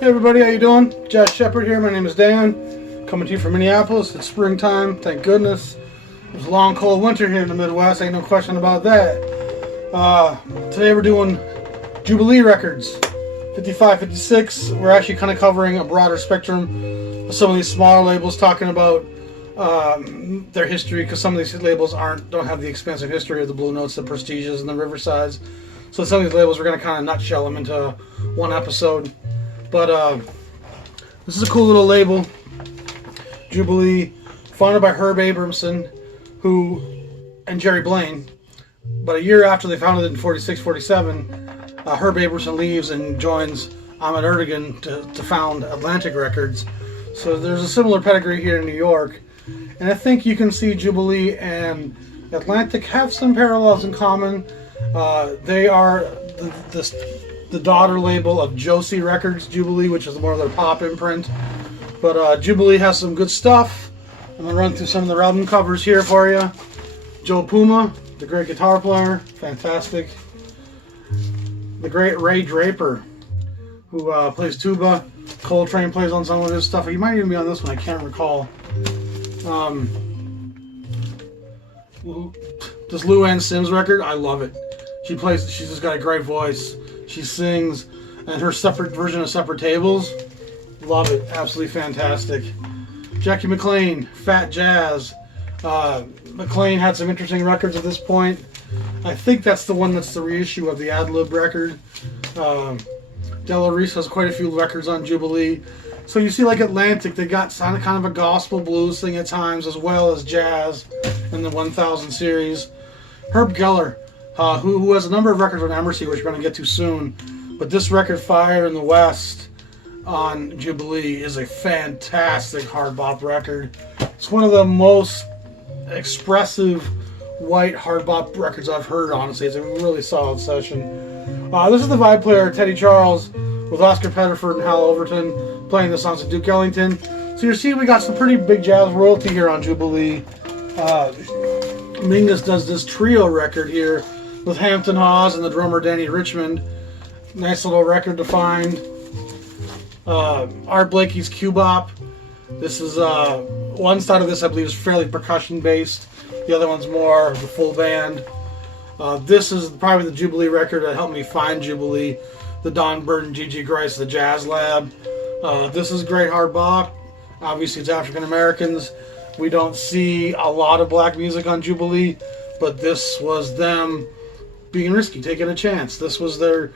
Hey everybody, how you doing? Josh Shepard here. My name is Dan. Coming to you from Minneapolis. It's springtime, thank goodness. It was a long, cold winter here in the Midwest. Ain't no question about that. Today we're doing Jubilee records, 55, 56. We're actually kind of covering a broader spectrum of some of these smaller labels, talking about their history, because some of these labels don't have the expansive history of the Blue Notes, the Prestiges, and the Riversides. So some of these labels we're going to kind of nutshell them into one episode. But this is a cool little label, Jubilee, founded by Herb Abramson, and Jerry Blaine. But a year after they founded it in 46, 47, Herb Abramson leaves and joins Ahmet Ertegun to found Atlantic Records. So there's a similar pedigree here in New York. And I think you can see Jubilee and Atlantic have some parallels in common. They are the daughter label of Josie Records, Jubilee, which is more of their pop imprint. But Jubilee has some good stuff. I'm going to run through some of their album covers here for you. Joe Puma, the great guitar player, fantastic. The great Ray Draper, who plays tuba. Coltrane plays on some of his stuff. He might even be on this one, I can't recall. This Lou Ann Sims record, I love it. She's just got a great voice. She sings, and her separate version of Separate Tables, love it, absolutely fantastic. Jackie McLean, Fat Jazz. McLean had some interesting records at this point. I think that's the one that's the reissue of the Ad-Lib record. Della Reese has quite a few records on Jubilee. So you see, like Atlantic, they got kind of a gospel blues thing at times, as well as jazz in the 1000 series. Herb Geller, who has a number of records on Embassy, which we're going to get to soon. But this record, Fire in the West, on Jubilee, is a fantastic hard bop record. It's one of the most expressive white hard bop records I've heard, honestly. It's a really solid session. This is the vibe player, Teddy Charles, with Oscar Pettiford and Hal Overton, playing the songs of Duke Ellington. So you see we got some pretty big jazz royalty here on Jubilee. Mingus does this trio record here with Hampton Hawes and the drummer Danny Richmond. Nice little record to find. Art Blakey's Q-Bop. This is one side of this, I believe, is fairly percussion based. The other one's more of the full band. This is probably the Jubilee record that helped me find Jubilee. The Don Burton, G.G. Grice, the Jazz Lab. This is great hard bop. Obviously, it's African Americans. We don't see a lot of black music on Jubilee, but this was them being risky, taking a chance. This was their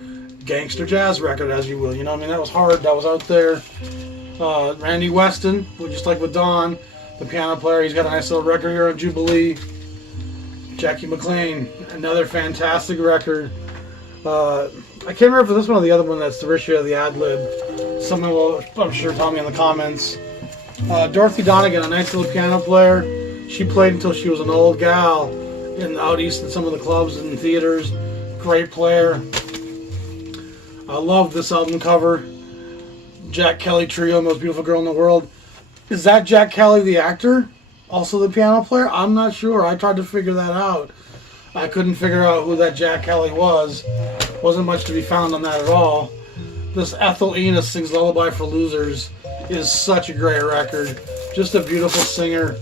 gangster jazz record, as you will. You know what I mean? That was hard. That was out there. Randy Weston, just like with Don, the piano player, he's got a nice little record here on Jubilee. Jackie McLean, another fantastic record. I can't remember if this one or the other one that's the reissue of the Ad-Lib. Someone will, I'm sure, tell me in the comments. Dorothy Donegan, a nice little piano player. She played until she was an old gal out east in some of the clubs and theaters. Great player. I love this album cover. Jack Kelly Trio, Most Beautiful Girl in the World. Is that Jack Kelly the actor? Also the piano player? I'm not sure. I tried to figure that out. I couldn't figure out who that Jack Kelly was. Wasn't much to be found on that at all. This Ethel Enos Sings Lullaby for Losers is such a great record. Just a beautiful singer.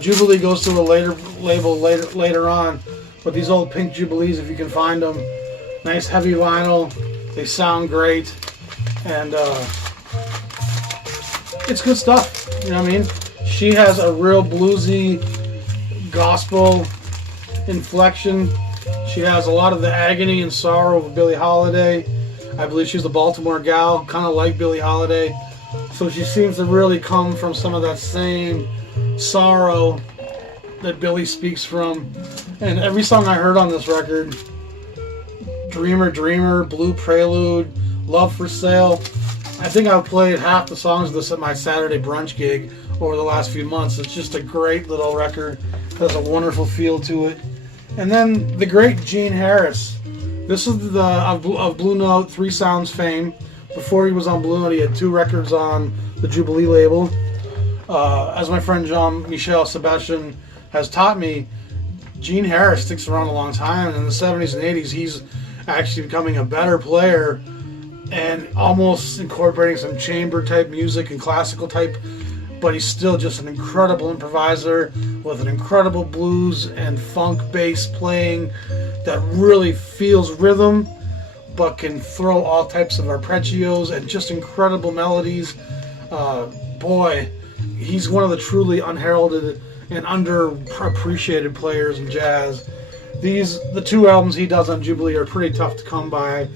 Jubilee goes to a label later on, but these old pink Jubilees, if you can find them, nice heavy vinyl. They sound great, and it's good stuff. You know what I mean? She has a real bluesy gospel inflection. She has a lot of the agony and sorrow of Billie Holiday. I believe she's a Baltimore gal, kind of like Billie Holiday. So she seems to really come from some of that same sorrow that Billie speaks from. And every song I heard on this record, Dreamer, Dreamer, Blue Prelude, Love for Sale, I think I've played half the songs of this at my Saturday brunch gig over the last few months. It's just a great little record. It has a wonderful feel to it. And then the great Gene Harris. This is of Blue Note 3 Sounds fame. Before he was on Blue Note, he had 2 records on the Jubilee label. As my friend Jean-Michel Sebastian has taught me, Gene Harris sticks around a long time, and in the 70s and 80s, he's actually becoming a better player and almost incorporating some chamber type music and classical type, but he's still just an incredible improviser with an incredible blues and funk bass playing that really feels rhythm but can throw all types of arpeggios and just incredible melodies. Boy, he's one of the truly unheralded and underappreciated players in jazz. The 2 albums he does on Jubilee are pretty tough to come by,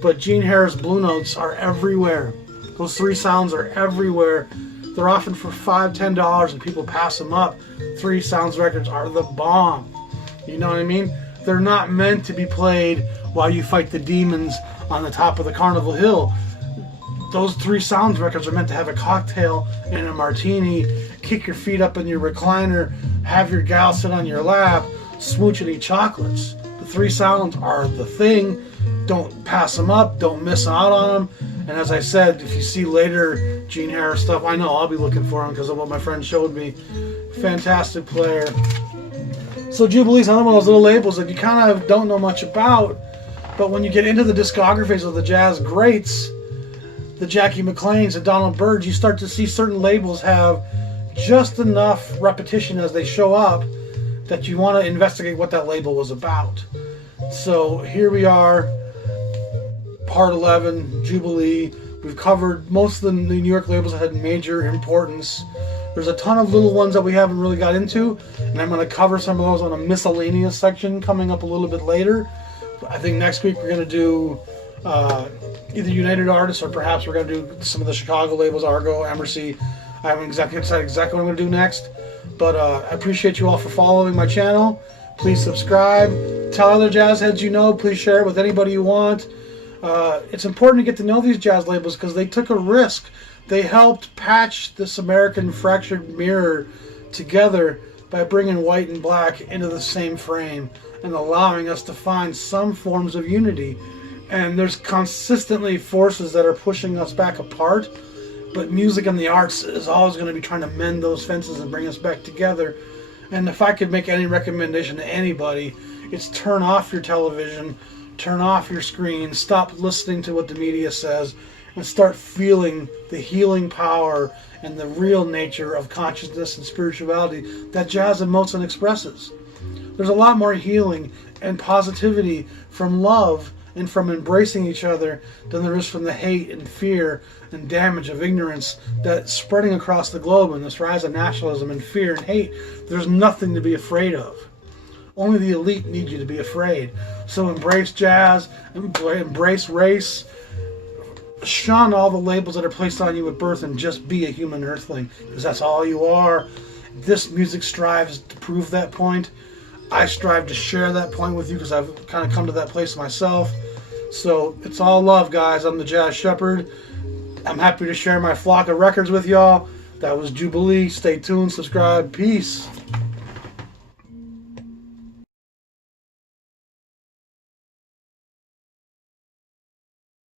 but Gene Harris Blue Notes are everywhere. Those 3 sounds are everywhere. They're often for $5, $10 and people pass them up. 3 Sounds records are the bomb. You know what I mean? They're not meant to be played while you fight the demons on the top of the Carnival Hill. Those 3 Sounds records are meant to have a cocktail and a martini, kick your feet up in your recliner, have your gal sit on your lap, smooch and eat chocolates. The 3 Sounds are the thing. Don't pass them up. Don't miss out on them. And as I said, if you see later Gene Harris stuff, I know I'll be looking for him because of what my friend showed me. Fantastic player. So Jubilee's another one of those little labels that you kind of don't know much about, but when you get into the discographies of the jazz greats, the Jackie McLeans and Donald Byrds, you start to see certain labels have just enough repetition as they show up that you want to investigate what that label was about. So here we are, part 11, Jubilee. We've covered most of the New York labels that had major importance. There's a ton of little ones that we haven't really got into, and I'm going to cover some of those on a miscellaneous section coming up a little bit later. I think next week we're going to do either United Artists, or perhaps we're going to do some of the Chicago labels, Argo, Emercy. I haven't decided exactly what I'm going to do next, but I appreciate you all for following my channel. Please subscribe. Tell other jazz heads you know. Please share it with anybody you want. It's important to get to know these jazz labels because they took a risk. They helped patch this American fractured mirror together by bringing white and black into the same frame and allowing us to find some forms of unity. And there's consistently forces that are pushing us back apart, but music and the arts is always going to be trying to mend those fences and bring us back together. And if I could make any recommendation to anybody, it's turn off your television, turn off your screen, stop listening to what the media says, and start feeling the healing power and the real nature of consciousness and spirituality that jazz emotes and expresses. There's a lot more healing and positivity from love and from embracing each other than there is from the hate and fear and damage of ignorance that's spreading across the globe in this rise of nationalism and fear and hate. There's nothing to be afraid of. Only the elite need you to be afraid. So embrace jazz, embrace race, shun all the labels that are placed on you at birth, and just be a human earthling, because that's all you are. This music strives to prove that point. I strive to share that point with you because I've kind of come to that place myself. So it's all love, guys. I'm the Jazz Shepherd. I'm happy to share my flock of records with y'all. That was Jubilee. Stay tuned, subscribe. Peace.